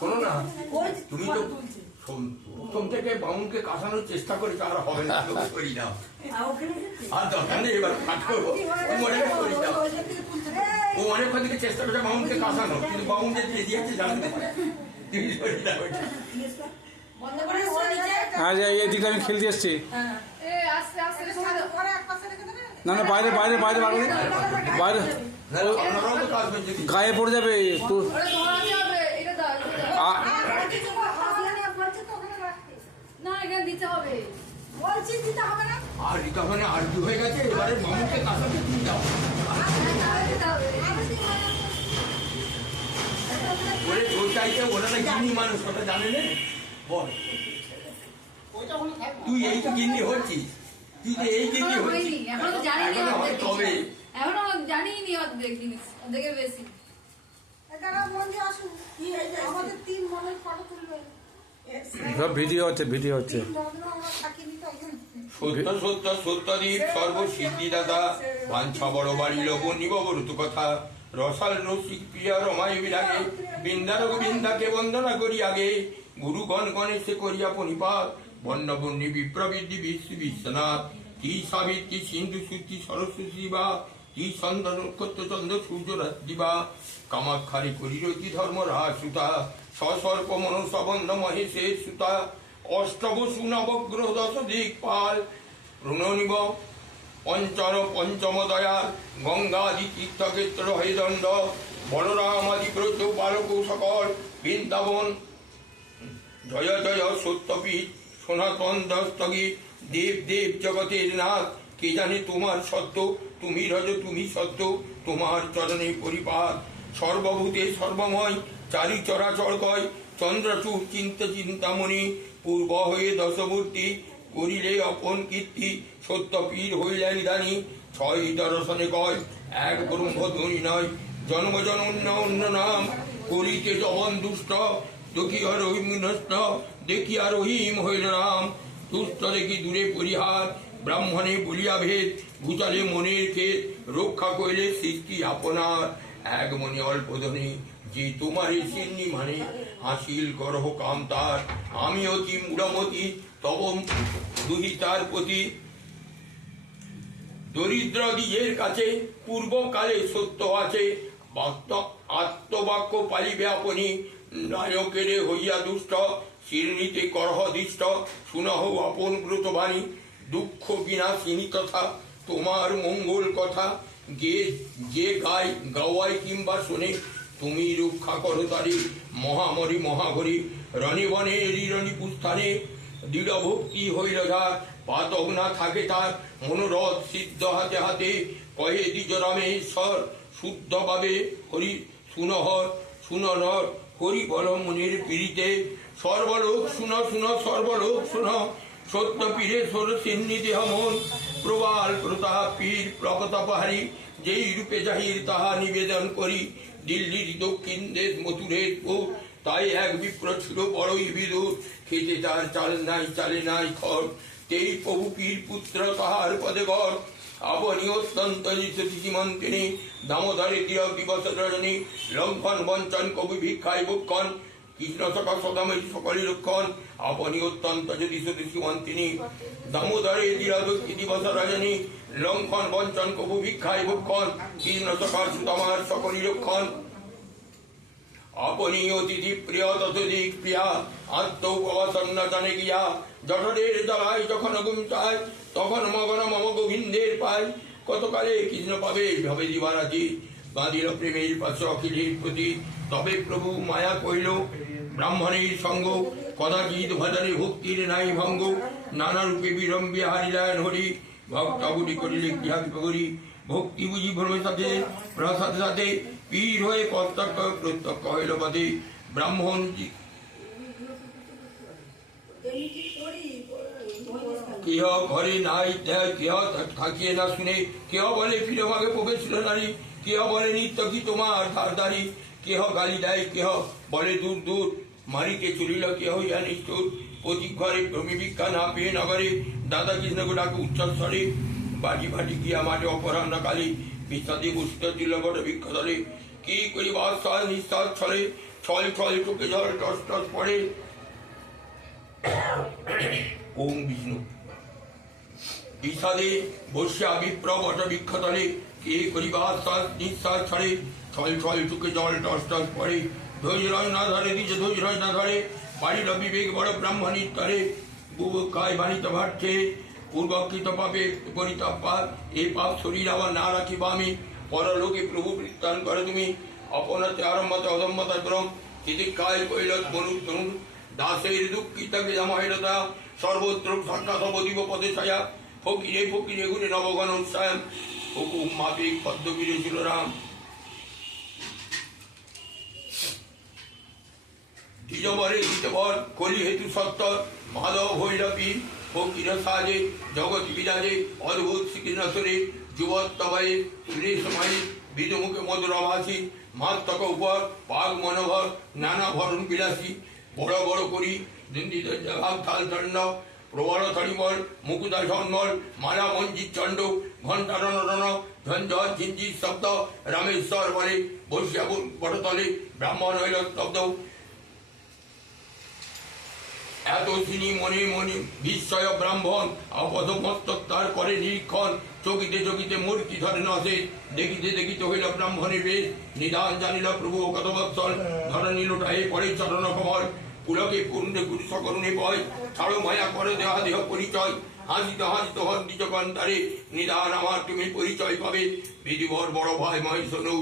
শোনো না, তুমি তো প্রথম থেকে বাউনকে কাঁসানোর চেষ্টা করে আর হবে না, করি না আর দরকার নেই। এবার মনে করি না, ও অনেক দিকে চেষ্টা করছে বাউনকে কাঁসানো, কিন্তু বাউন যে দিয়ে দিয়েছে জানতে এদিকে আমি খেলতে এসছি। না না, বাইরে বাইরে বাইরে বাইরে গায়ে পড়ে যাবে তো। আর দিতে হবে না, আর কি হয়ে গেছে, এবারে বাউনকে কাঁসাতে দিয়ে দাও। ওরে তোর চাইতে ওরা না গিন্নি মানুষ, কথা জানে না। বল, তুই এই তো গিন্নি হচ্ছিস, তুই তো এই গিন্নি হচ্ছিস, এখনো জানিনি, তবে এখনো জানিনি অর্ধেক জিনিস, অর্ধেকের বেশি। সব ভিডিও হচ্ছে, ভিডিও হচ্ছে। সত্য সত্য সত্যদীপ সর্বসিদ্ধিদাতা বাঞ্ছা বড় বাড়ি লোক নিব ব্রত কথা রসাল রসিক প্রিয়া রমায় বিরাগে বৃন্দার গোবিন্দাকে বন্দনা করি আগে গুরুগণ গণেশে করিয়া পরিপাত বন্যবন্যী বিপ্রবৃদ্ধি বিশ্ব বিশ্বনাথ কি সাবিত্রী সিন্ধু সূচি সরস্বতী বা কি চন্দ্র নক্ষত্র চন্দ্র সূর্য রাত্রিবা কামাক্ষারি করিরতি ধর্ম রাসুতা সসর্প মনসবন্ধ মহেশে সুতা অষ্টবসু নবগ্রহ দশ দিকপাল রুণনিব পঞ্চর পঞ্চম দয়াল গঙ্গাদি তীর্থক্ষেত্র হরিদণ্ড বলরাম আদি ব্রত বালক সকল বৃন্দাবন জয় জয় সত্যপীঠ সনাতন দস্তগী দেব দেব জগতের নাথ কে জানে তোমার সত্য, তুমি রজ তুমি সত্য, তোমার চরণে পরিপাত সর্বভূতে সর্বময় চারি চরাচর কয় চন্দ্রচূড় চিন্তামণি পূর্ব হয়ে দশমূর্তি করিলে অপন কীর্তি সত্যপীর হইলেন দানি ছয় দর্শনে কয় এক ব্রহ্মধ্বনি নয় জন্ম জনন্য অন্য নাম করিতে জবন দুষ্ট দেখিয়া রহিম নষ্ট দেখিয়া রহিম হইল রাম দুষ্ট দেখি দূরে পরিহার ব্রাহ্মণে বলিয়া ভেদ ভূতালে মনের ক্ষেত রক্ষা কইলে সৃষ্টি আপনার এক মনে অল্প ধনী যে তোমার সিন্নি মানে হাসিল করহ কাম তার আমি অতি মূঢ়মতি তব দুহিতার প্রতি দরিদ্র দিজের কাছে পূর্বকালে সত্য আছে আত্মবাক্য পালিবে আপনি নায়কের হইয়া দুষ্ট শিরণীতে করহ দৃষ্ট শুনহ আপন ব্রতবাণী দুঃখ বিনাশিনী তথা তোমার মঙ্গল কথা যে গায় গাওয়াই কিংবা শোনে তুমি রক্ষা করো তারি মহামরি মহাঘরি রণিবনে রিরণি পুস্থানে দৃঢ় ভক্তি হইল যার পাতক না থাকে তার মনোরথ সিদ্ধ হাতে হাতে কহে দ্বিজ রামেশ্বর শুদ্ধ ভাবে হরি শুনহর শুননর হরি বল মনির পীড়িতে সর্বলোক শুন শুন সর্বলোক শুন সত্য পীরে সর সিন্নি দেহ মন প্রবাল প্রতাপ পীর প্রকতাপহারী যেই রূপে জাহির তাহা নিবেদন করি দিল্লির দক্ষিণ দেশ মথুরের পুর তাই এক বিপ্র ছিল বড়ই বিদুর খেতে তার চাল নাই চালে নাই খড় তেই প্রভু পীর পুত্র তাহার পদে ঘর আপনি অত্যন্ত সীমান্তিনী দামোদরে তিলক দিবস রজনী লঙ্ঘন বঞ্চন কবি ভিক্ষায় বুক্ষণ কৃষ্ণ সকা সদামে সকলের লক্ষণ আপনি অত্যন্ত যদি সীমান্তিনী দামোদরে তিলক দিবস রজনী লঙ্ঘন বঞ্চন কবু ভিক্ষায় বুক্ষণ কৃষ্ণ সকা সুদামার সকলের লক্ষণ আপনি অতিথি প্রিয় ততোধিক প্রিয়া আত্মপ্রবাসন্ন জানে গিয়া জঠরের জ্বালায় যখন গুমচায় তখন মগন মম গোবিন্দের পায় কতকালে কৃষ্ণ পাবে ভবে দিবারাজি বাঁধিল প্রেমের পাশে অখিলের প্রতি তবে প্রভু মায়া কইল ব্রাহ্মণের সঙ্গ কদাচিৎ ভজনে ভক্তির নাই ভঙ্গ নানা রূপে বিড়ম্বে হারিলায়ন হরি ভক্তাবুটি করিলে গৃহাত করি ভক্তি বুঝি ভ্রমের সাথে প্রসাদ সাথে পীর হয়ে প্রত্যক্ষ প্রত্যক্ষ হইল বাদে ব্রাহ্মণ কেহ ঘরে নাই কেহ থাকিয়ে না শুনে কেহ বলে ফিরভাগে প্রবেশিল নারী কেহ বলে নিত্য কি তোমার ধারদারি কেহ গালি দেয় কেহ বলে দূর দূর মারিতে চলিল কেহ ইয়া নিষ্ঠুর প্রতি ঘরে ভূমি ভিক্ষা না পেয়ে নগরে দাদা কৃষ্ণকে ডাকে উচ্চস্বরে বাড়ি বাড়ি গিয়া মাঠে অপরাহ্ন কালী বিষাদে বসিত দিল বড় বৃক্ষতলে কি করিবা শ্বাস নিঃশ্বাস ছলে ছল ছল চোখে জল টস টস পড়ে ওম বিষ্ণু বিষাদে বসিয়া বিপ্র বট বৃক্ষতলে কি করিবা শ্বাস নিঃশ্বাস ছলে ছল ছল চোখে জল টস টস পড়ে ধৈর্য রয় না ধরে দিছে ধৈর্য রয় না ধরে বাড়ির বিবেক বড় ব্রাহ্মণীর তরে বুবকায় বাণিত ভাটছে পূর্বকৃত পাপে পরিতাপ পাপ এই পাপ শরীর আমার না রাখিবা আমি পরলোকে প্রভু পরিত্রাণ করে তুমি অপনাতে আরম্ভতে অদম্মতা ব্রহ্ম তিতিকায় কৈলত মনু তনু দাসের দুঃখিতাকে জামাইলতা সর্বত্র সাক্ষাৎ অবদীপ পদে ছায়া ফকিরে ফকিরে গুণে নবগণ উৎসাহ হুকুম মাফিক পদ্মগিরে ছিল রাম দ্বিজবরে দ্বিজবর কলি হেতু সত্য মাধব ভৈরবী ফকির সাজে জগৎ বিরাজে অদ্ভুত শ্রীকৃষ্ণরে যুবত্তবায়ে সুরেশময়ী বিদুমুখে মধুরভাসী মাস্তক উপর পাগ মনোভর নানা ভরণ বিলাসী বড় বড় করি দিন্দিত জবাব থাল দণ্ড প্রবল থরিমল মুকুদা সন্মল মালা মঞ্জিত চণ্ড ঘণ্টা রণ রণ ঝঞ্ঝট ঝিঞ্জির শব্দ রামেশ্বর বলে বসিয়া বটতলে ব্রাহ্মণ হইল স্তব্ধ এত তিনি মনে মনে বিস্ময় ব্রাহ্মণ অপদমস্তক তার করে নিরীক্ষণ চকিতে চকিতে মূর্তি ধরে নসে দেখিতে দেখিতে হইল ব্রাহ্মণের বেশ নিধান জানিল প্রভু কত বৎসল ধরণী লোটাহে পরে চরণ কমল পুলকে পূর্ণে পুরুষ করুণে বয় ছাড়ো মায়া করে দেহা দেহ পরিচয় হাসিত হাসিত হন নিজ কন্তারে নিধান আমার তুমি পরিচয় পাবে বিধিবর বড় ভয় ময় শোনো